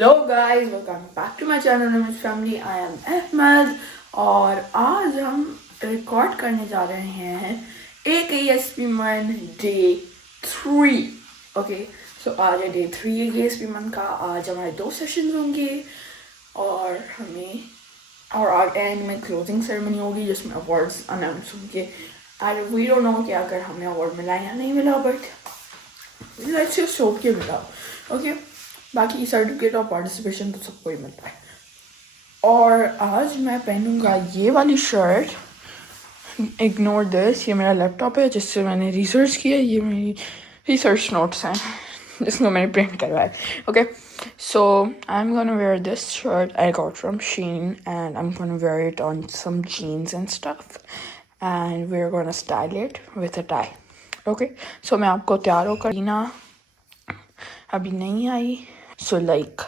Hello guys, welcome back to my channel image family. I am Ahmed और आज हम record करने जा रहे हैं AKSP मन डे 3। ओके, सो आज है डे 3 AKSP मन का। आज हमारे 2 सेशन होंगे और आज एंड में क्लोजिंग सेरेमनी होगी जिसमें अवार्ड्स अनाउंस होंगे। एंड वी डोंट नो कि अगर हमें अवार्ड मिला या नहीं मिला, बट लेट्स जस्ट होप कि मिला। ओके, बाकी सर्टिफिकेट ऑफ पार्टिसिपेशन तो सबको ही मिलता है। और आज मैं पहनूंगा ये वाली शर्ट, इग्नोर दिस, ये मेरा लैपटॉप है जिससे मैंने रिसर्च किया। ये मेरी रिसर्च नोट्स हैं जिसको मैंने प्रिंट करवाया। Okay, so I am gonna wear this shirt I got from Shein and I am gonna wear it on some jeans and stuff and we are gonna style it with a tie. Okay, so मैं आपको तैयार होकर ना अभी नहीं आई, so like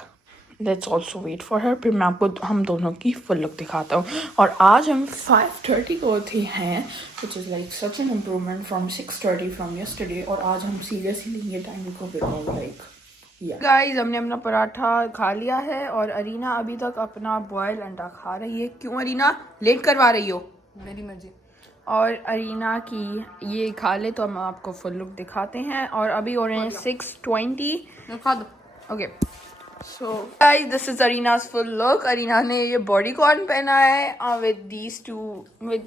let's also wait for her. फिर मैं आपको हम दोनों की फुल लुक दिखाता हूँ। और आज हम 5:30 को उठे हैं, which is like such an improvement from 6:30 from yesterday. और आज हम सीरियसली लेंगे टाइम को, बिकॉज लाइक गाइस हमने अपना पराठा खा लिया है और अरीना अभी तक अपना बॉयल अंडा खा रही है। क्यों अरीना, लेट करवा रही हो? मेरी मर्जी। और अरीना की ये खा ले तो हम आपको फुल लुक दिखाते हैं। और अभी हो रहे हैं 6:20। खा दो। Okay, so guys this is Arina's full look. Arina ने ये बॉडीकॉन पहना है विद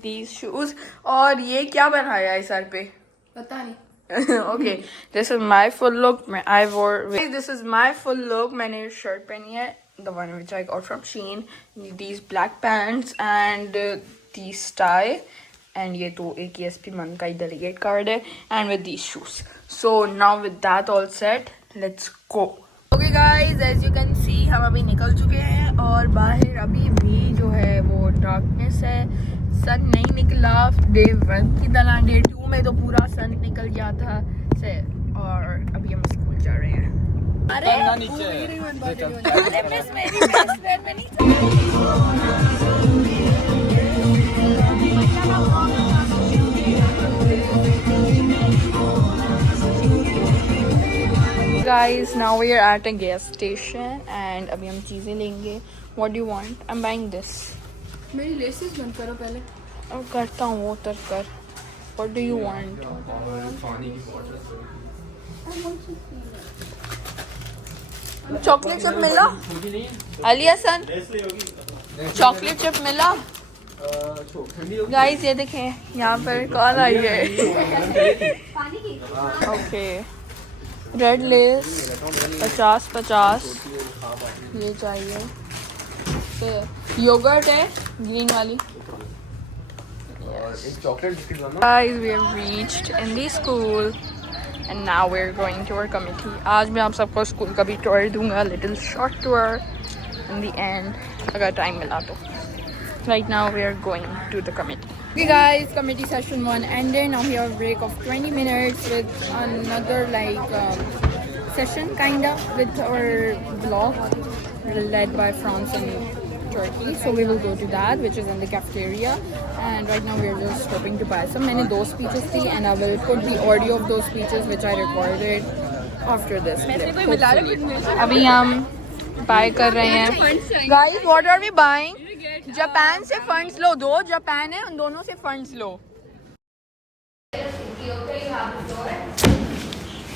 दीज शूज। और ये क्या बनाया है सर पे? पता नहीं। Okay, this is my full look. This is my full look. मैंने शर्ट पहनी है, the one which I got from Shein, these black pants and these tie, and ये तो AKSP मन का ही डेलीगेट कार्ड है, and with these shoes. So now with that all set, let's go. Okay guys, as you can see हम अभी निकल चुके हैं और बाहर अभी भी जो है वो डार्कनेस है, सन नहीं निकला। डे 1 की तरह डे 2 में तो पूरा सन निकल गया था से। और अभी हम स्कूल जा रहे हैं। अरे मिस मेरी बेस्ट फ्रेंड में नहीं Guys, now we are at a gas station and अभी हम चीज़ें लेंगे। What do you want? I'm buying this. मेरी लेसेस बंद करो पहले। अब करता हूँ वो उतर कर। What do you want? Chocolate chip मिला? अली हसन, चॉकलेट चिप मिला? गाइस ये देखें यहाँ पर कॉल आई है। ओके, रेड लेस 50 ये चाहिए। फिर योगर्ट है ग्रीन वाली। Guys, we have reached in the school and now we're going to our committee. आज मैं आप सबको स्कूल का भी टूर दूंगा, little short tour in the end अगर टाइम मिला तो। Right now we are going to the committee. Okay guys, committee session 1 ended. Now we have a break of 20 minutes with another session kind of with our vlog led by France and Turkey. So we will go to that, which is in the cafeteria. And right now we are just hoping to buy some. मैंने 2 speeches थी and I will put the audio of those speeches which I recorded after this clip, hopefully. अभी हम buy कर रहे हैं। Guys, what are we buying? Japan से funds लो, 2 Japan है, उन दोनों से funds low.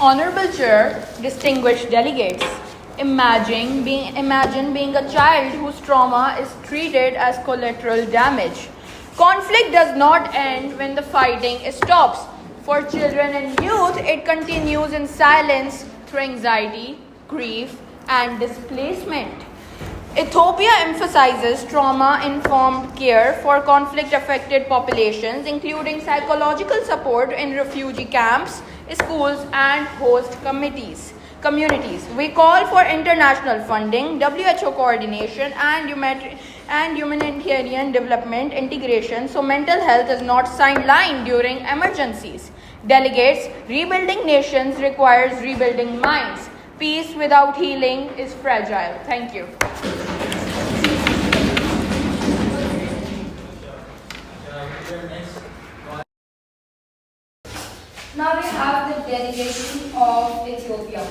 Honorable Chair, distinguished delegates, imagine being a child whose trauma is treated as collateral damage. Conflict does not end when the fighting stops. For children and youth, it continues in silence through anxiety, grief, and displacement. Ethiopia emphasizes trauma-informed care for conflict-affected populations, including psychological support in refugee camps, schools, and host communities. We call for international funding, WHO coordination, and humanitarian development integration so mental health is not sidelined during emergencies. Delegates, rebuilding nations requires rebuilding minds. Peace without healing is fragile. Thank you. Now we have the delegation of Ethiopia.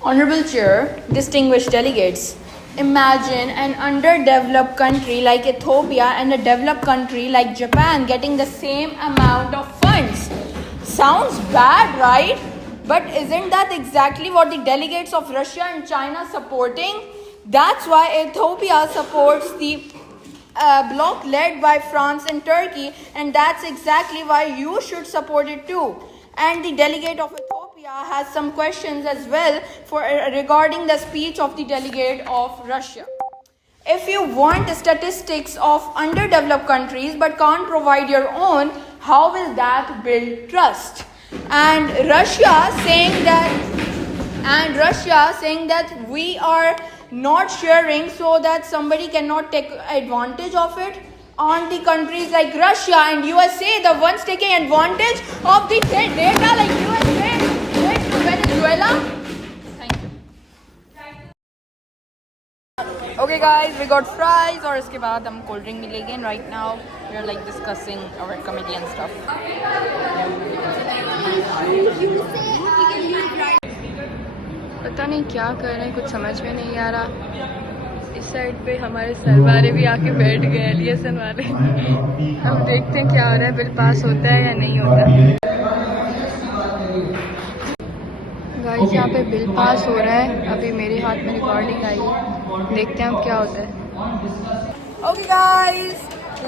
Honorable Chair, distinguished delegates, imagine an underdeveloped country like Ethiopia and a developed country like Japan getting the same amount of funds. Sounds bad, right? But isn't that exactly what the delegates of Russia and China supporting? That's why Ethiopia supports the bloc led by France and Turkey, and that's exactly why you should support it too. And the delegate of Ethiopia has some questions as well for regarding the speech of the delegate of Russia. If you want statistics of underdeveloped countries but can't provide your own, how will that build trust? And Russia saying that we are not sharing so that somebody cannot take advantage of it. Aren't the countries like Russia and USA the ones taking advantage of the data like USA did to Venezuela? Thank you. Okay guys, we got fries और इसके बाद हम cold drink मिलेंगे and right now we are like discussing our comedy and stuff. पता नहीं क्या कर रहे हैं, कुछ समझ में नहीं आ रहा। इस साइड पे हमारे सर वाले भी आके बैठ गए, एलियसन वाले। अब देखते हैं क्या हो रहा है, बिल पास होता है या नहीं होता। गाइस यहाँ पे बिल पास हो रहा है, अभी मेरे हाथ में रिकॉर्डिंग आई है, देखते हैं अब क्या होता है। Okay guys,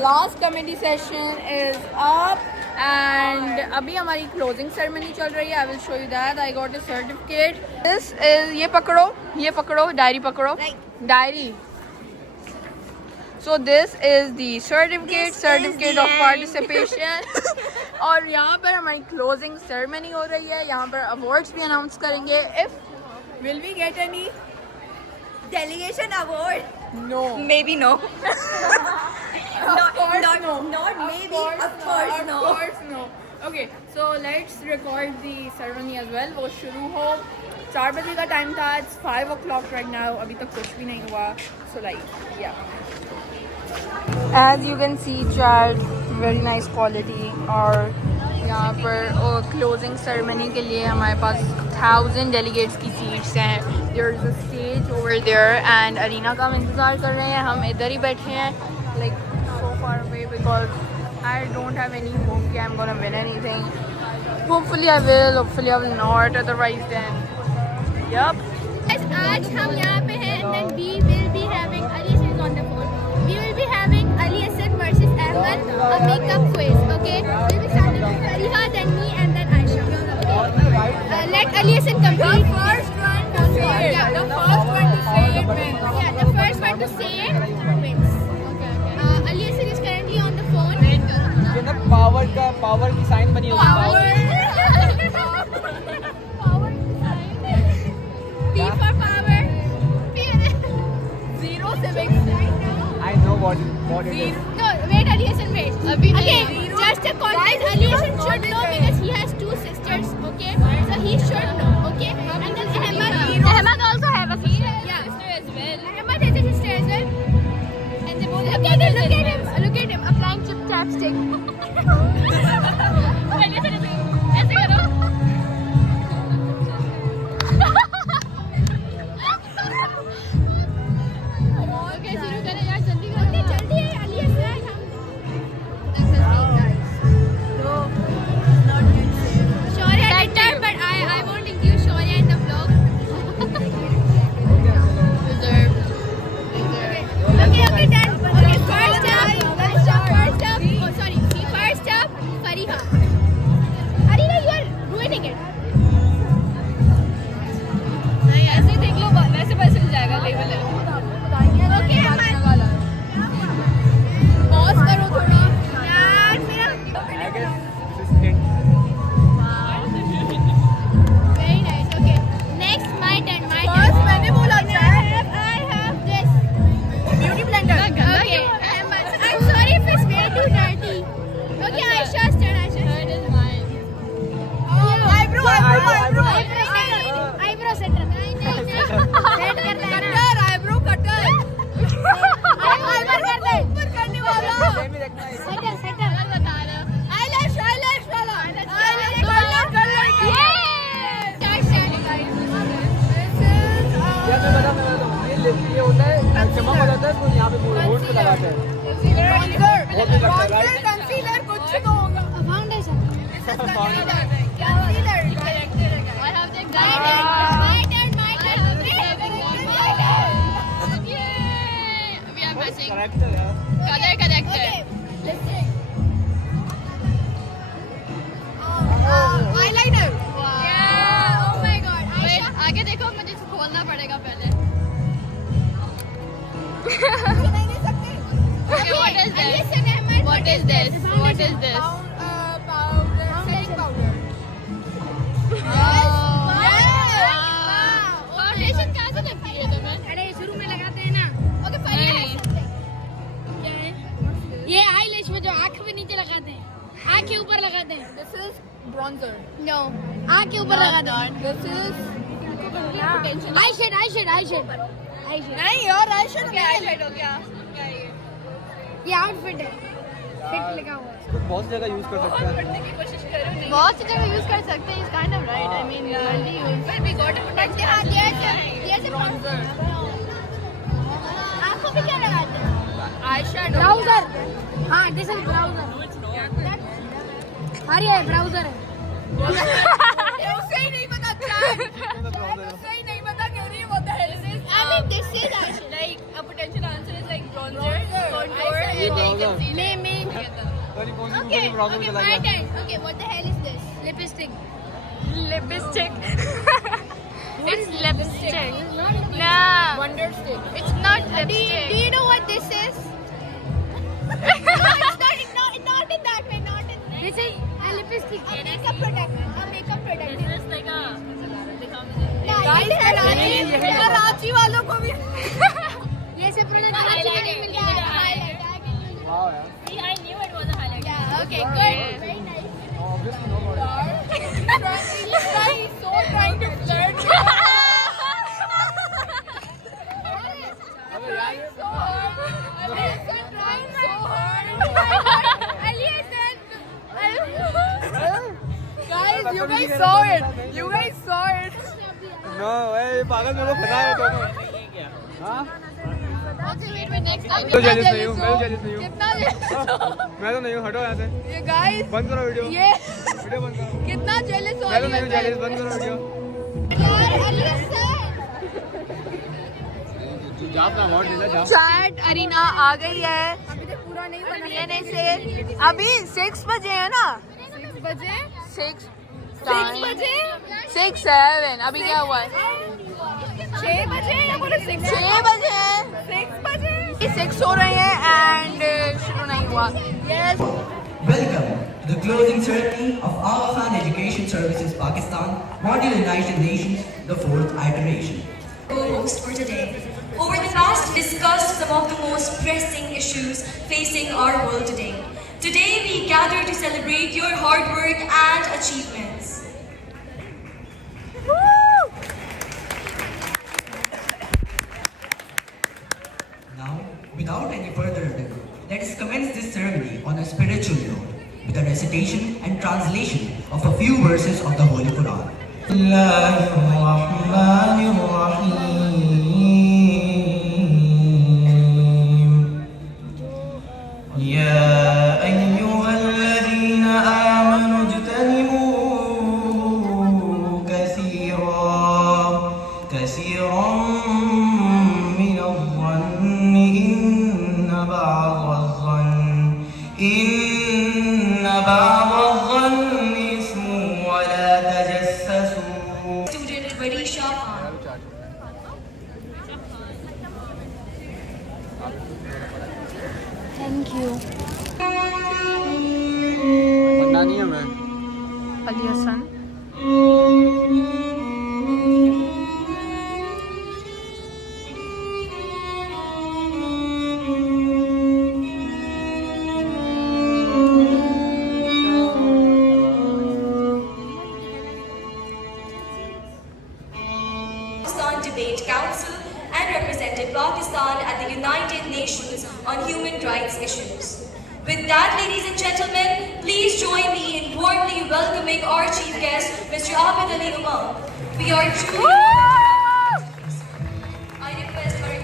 last comedy session is up and अभी हमारी closing ceremony चल रही है. I will show you that. I got a certificate. This is ये पकड़ो, diary पकड़ो, diary. So this is the certificate of participation. और यहाँ पर हमारी closing ceremony हो रही है. यहाँ पर awards भी announce करेंगे. Will we get any delegation award? No. Maybe no. Of course no. Not maybe. Of course no. Of course no. Okay, so let's record the ceremony as well. वो शुरू हो 4 बजे का टाइम था. It's 5 o'clock right now. अभी तक कुछ भी नहीं हुआ. So like yeah. As you can see, child, very nice quality. और यहाँ पर closing ceremony के लिए हमारे पास 1000 delegates की seats हैं. There is a stage over there and arena का हम इंतज़ार कर रहे हैं. हम इधर ही बैठे हैं, like so far away because I don't have any hope that I'm gonna win anything. Hopefully I will. Hopefully I will not. Otherwise then, yup. आज हम यहाँ पे हैं and then we will be having Ali is on the phone. We will be having Ali Hassan versus Ahmed, a makeup quiz. Okay, we'll be starting with Fariha, then me, and then Aisha. Okay. Let Ali Hassan complete. The first one to say it. Yeah, the first one to say it wins. Yeah, the first one to say it wins. Okay. Ali Hassan is currently on the phone. जो ना power की sign बनी होती है। Power sign. P for power. Zero civics. I know what it is. No, wait, Ali Hassan, wait. Okay, just a context. Ali Hassan should know because he has 2 sisters, okay? So he should know, okay? And then Ahmed also have a sister. Yeah. Sister as well. Ahmed has a sister as well. And they both look at him, applying chip chapstick. ऐसे करो. Okay, शुरू करें यार, जल्दी करो. जल्दी है, Ali Hassan. Shaurya did that, but I won't include Shaurya in the vlog. Okay, done. Okay, first up. Oh, sorry. ये होता है चमक हो जाता है तो यहाँ पे होठ पे लगाते हैं। कंसीलर कुछ तो होगा foundation concealer I have the my turn we are matching Corrector यार। color corrector eyeliner yeah oh my god wait आगे देखो मुझे खोलना पड़ेगा पहले नहीं दे सकते okay what is this what is this what is this powder setting powder foundation कहाँ से लगती है तुम्हें अरे शुरू में लगाते हैं ना ओके पहले क्या है ये आईलैश में जो आँख पे नीचे लगाते हैं आँख के ऊपर लगाते हैं this is bronzer नो आँख के ऊपर लगाते हैं this is आई शेड नहीं यार eyeshadow क्या है ये आउटफिट है फिट लिखा हुआ है बहुत सी जगह यूज कर सकते हैं। बहुत सी जगह यूज कर सकते हैं is kind of right I mean multi use but we got to protect yes bronzer आंखों पे क्या लगाते हैं eyeshadow ब्राउजर हां दिस इज ब्राउजर अरे ये ब्राउजर है उसे ही नहीं पता उसे ही नहीं पता कह रही है what the hell is this I mean this is actually like a potential answer is like bronzer contour ये browser। me कौन सी okay ब्राउजर okay चला my गया? turn okay what the hell is this lipstick it's lipstick nah wonder stick it's not lipstick do you know what this is no, it's not in that way not in this is a lipstick a makeup product this is like a guys Karachi वालों को भी ये सब product नहीं मिल गया हाँ यार। I knew it was a highlight yeah okay good very nice Obviously no more। he's so trying to flirt अबे यार ये so hard Aliyah trying so hard Aliyah said guys you guys saw it no ये पागल मेरे को फंसा है दोनों। हाँ? okay wait next time मैं तो जेलिस नहीं हूँ, मैं तो जेलिस नहीं हूँ। कितना मैं तो नहीं हूँ, हटो यहाँ से। ये guys बंद करो वीडियो। ये वीडियो बंद करो। कितना jealous हो मैं तो रही नहीं हूँ है जेलिस, बंद करो वीडियो। Aliyah said जा अपना अवार्ड ले ले जा। चैट अरीना आ गई है अभी तक पूरा नहीं बना लेने से अभी 6 बजे है ना 6 बजे 6 बजे 6-7 अभी क्या हुआ है 6 बजे या बोले 6 बजे 6 बजे 6 हो रहे हैं एंड शुरू नहीं हुआ yes Welcome to the closing ceremony of Aga Khan Education Services Pakistan, Module United Nations, the 4th iteration. Co-host for today. Over the past, discussed some of the most pressing issues facing our world today. Today, we gather to celebrate your hard work and achievements. Now, without any further ado, let us commence this ceremony on a spiritual note with a recitation and translation of a few verses of the Holy Quran. يا أيها الذين آمنوا اجتنبوا كثيرا من الظن إن بعض الظن إثم ولا تجسسوا. Student Varisha Khan. Thank you बनना नहीं है मैं। Ali Hasan Pakistan Debate Council and represented Pakistan at the United Nations on Human Rights Issues. With that, ladies and gentlemen, please join me in warmly welcoming our chief guest, Mr. Abid Ali Umar. We are truly I request our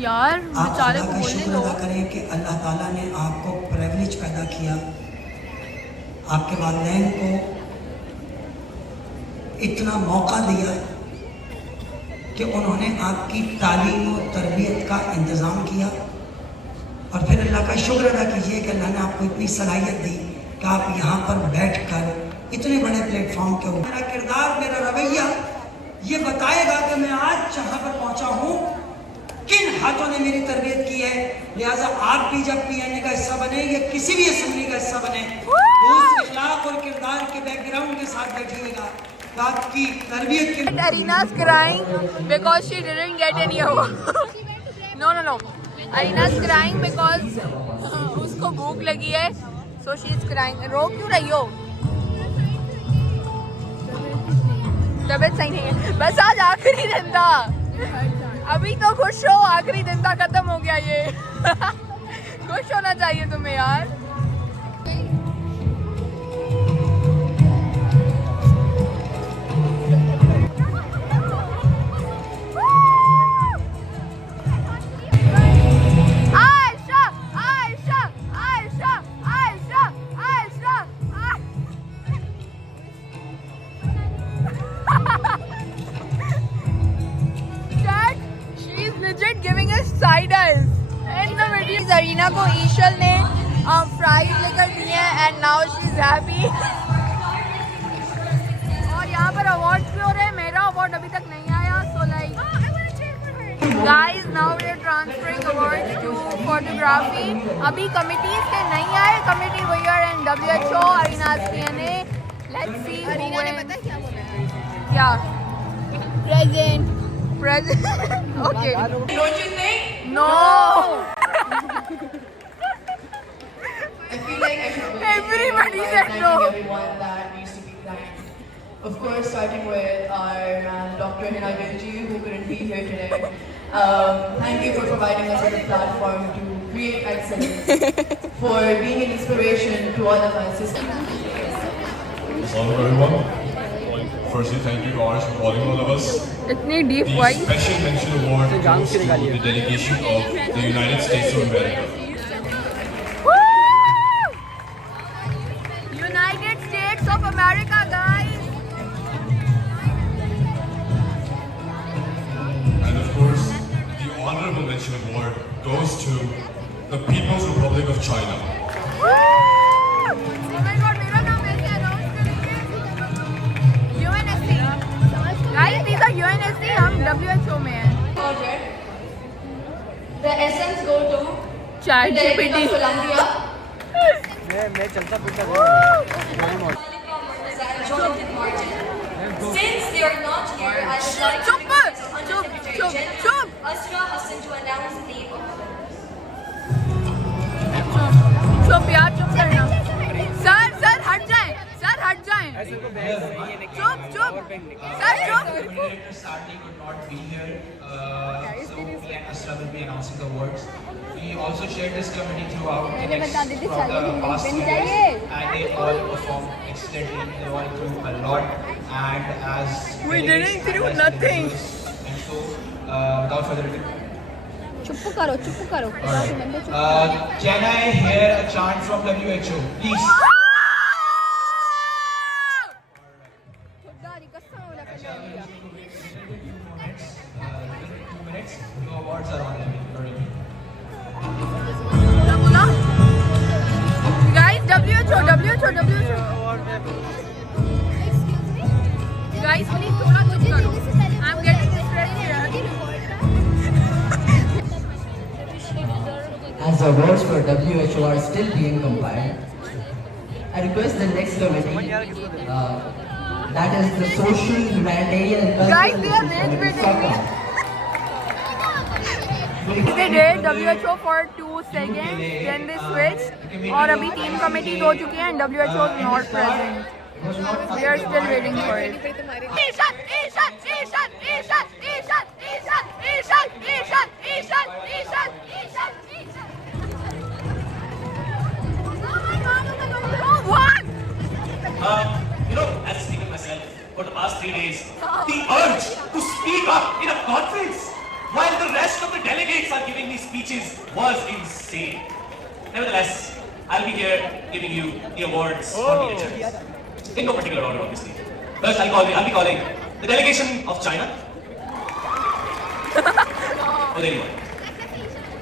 यार आप बेचारे खुदा को का बोलने शुक्र दो। अदा करें कि अल्लाह ताला ने आपको प्रिविलेज पैदा किया, आपके वालिदैन को इतना मौका दिया कि उन्होंने आपकी तालीम और तरबियत का इंतज़ाम किया। और फिर अल्लाह का शुक्र अदा कीजिए कि अल्लाह ने आपको इतनी सलाहियत दी कि आप यहाँ पर बैठकर इतने बड़े प्लेटफॉर्म के ऊपर मेरा किरदार, मेरा रवैया ये बताएगा कि मैं आज जहाँ पर पहुँचा हूँ किन हाथों ने मेरी तरबियत की है। लिहाजा आप भी जब पीएनए का हिस्सा बने या किसी भी असेंबली का हिस्सा बने तो उस इखलाक और किरदार के बैकग्राउंड के साथ बैठिएगा, आपकी तरबियत के Arina's crying because she didn't get any award. No. Arina's crying because उसको भूख लगी है, so she is crying. रो क्यों रही हो? तबीयत सही नहीं है। बस आज आखिरी दिन था, अभी तो खुश हो, आखिरी दिन था, खत्म हो गया ये। खुश होना चाहिए तुम्हें यार। Giving us side eyes in the video. Zarina को ईशल ने फ्राइज लेकर दिए हैं and now she's happy. और यहाँ पर अवार्ड्स भी हो रहे हैं, मेरा अवार्ड अभी तक नहीं आया, so like guys now we are transferring awards to photography. अभी committees के नहीं आए, committee we are in WHO, Arina's PNA. Let's see. Arina ने पता क्या बोला है? क्या? Present. Okay. Don't you think? No. I feel like I should Everybody said thanking no. everyone that needs to be thanked. Of course, starting with our man, Dr. Hina Gilji, who couldn't be here today. Thank you for providing us with a platform to create excellence, for being an inspiration to all of us. Hello everyone. Firstly, thank you Arsh for calling all of us. इतनी deep The voice. special mention award goes to the delegation of the United States of America. Woo! United States of America, guys. And of course, the honorable mention award goes to the People's Republic of China. Woo! Oh my God, मेरा नाम ऐसे announce करेंगे. UNSC. Guys, these are UNSC. हम WHO में हैं. The essence go to Chat the delegate GPT. of Columbia, मैं चलता फिरता Jonathan Martin. Since they are not here, I would like to Chup, request Under chup, Secretary chup, General chup. Asra Hassan to announce the name of चुप यार, चुप करना. Sir हट जाएं. Sir हट जाएं. चुप. सर चुप. Director Sati could not be here, so me and Asra will be announcing the awards. We also shared this committee throughout the next from the past years, and they all performed excellently. They all improved a lot, and as We didn't delegates do and as nothing. individuals, and so without further ado, चुप करो. can I hear a chant from WHO, please? Within 2 minutes, the awards are on them already. Guys, WHO. Guys, please थोड़ा चुप करो. I'm getting stressed here. As the awards for WHO are still being compiled, I request the next committee, that is the Social, Humanitarian and Guys, Cultural they are Issues rage Committee, SOCA. They did WHO for 2 seconds, then they switched. और अभी 3 committees हो चुकी हैं and WHO is not present. We are still waiting for it. What? As speaking myself, for the past 3 days, the urge to speak up in a conference while the rest of the delegates are giving these speeches was insane. Nevertheless, I'll be here giving you the awards for the HMs. In no particular order, obviously. First, I'll be calling the delegation of China. Oh, there you are.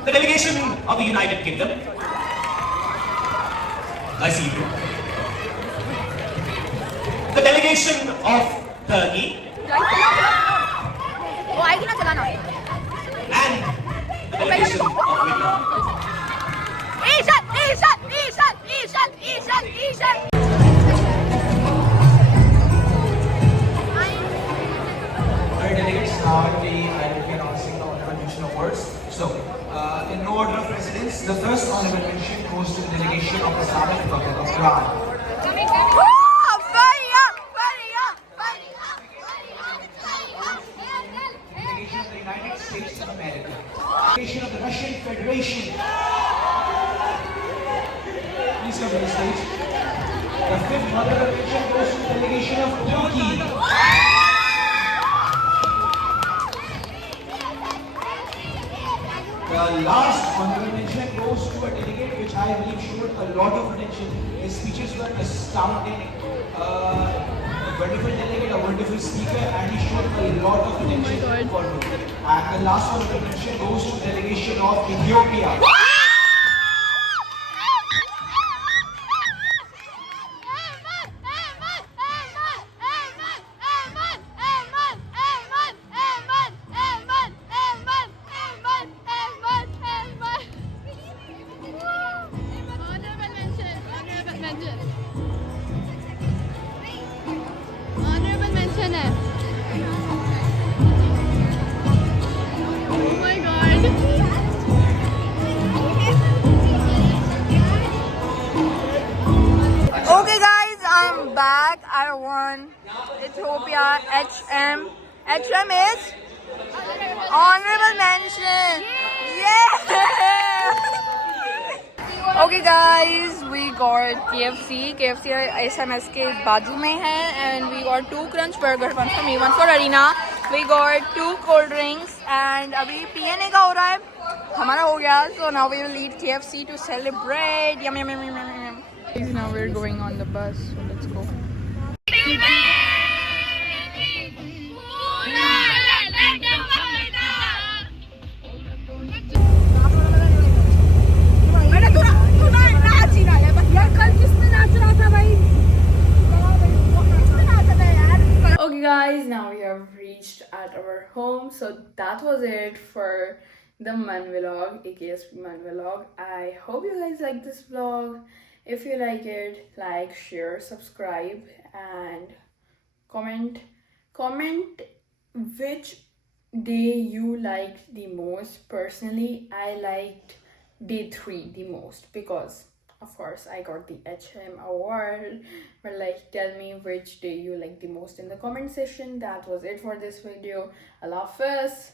The delegation of the United Kingdom. I see you. The delegation of Turkey. And the delegation of Vietnam. Alright, delegates, now I will be announcing the honorable mention awards. So, in no order of precedence, the first honorable mention goes to the delegation of the Islamic Republic of Iran. Delegation of the United States of America. Delegation of the Russian Federation. Please come to the stage. The fifth honorable mention goes to the delegation of Turkey. The last honorable mention goes to a delegate which I believe showed a lot of potential. His speeches were astounding. A wonderful delegate, a wonderful speaker, and he showed a lot of potential for me. And the last honorable mention goes to the delegation of Ethiopia. Honorable mention है. Oh my god. Okay guys, I'm back. I won Ethiopia HM. HM is honorable mention. Yeah. Okay guys, we got KFC. KFC SMS के बाजू में है, and we got 2 crunch burger, one for me, one for Arina. We got 2 cold drinks, and अभी PNA का हो रहा है, हमारा हो गया. So now we will eat KFC to celebrate. Yum yum yum yum yum yum. Now we're going on the bus, so let's go. Okay guys, now we have reached at our home. So that was it for the Man vlog, AKSP Man vlog. I hope you guys like this vlog. If you like it, like, share, subscribe, and comment which day you liked the most. Personally, I liked day 3 the most because of course I got the HM award. But like, tell me which day you like the most in the comment section. That was it for this video. Allah Hafiz.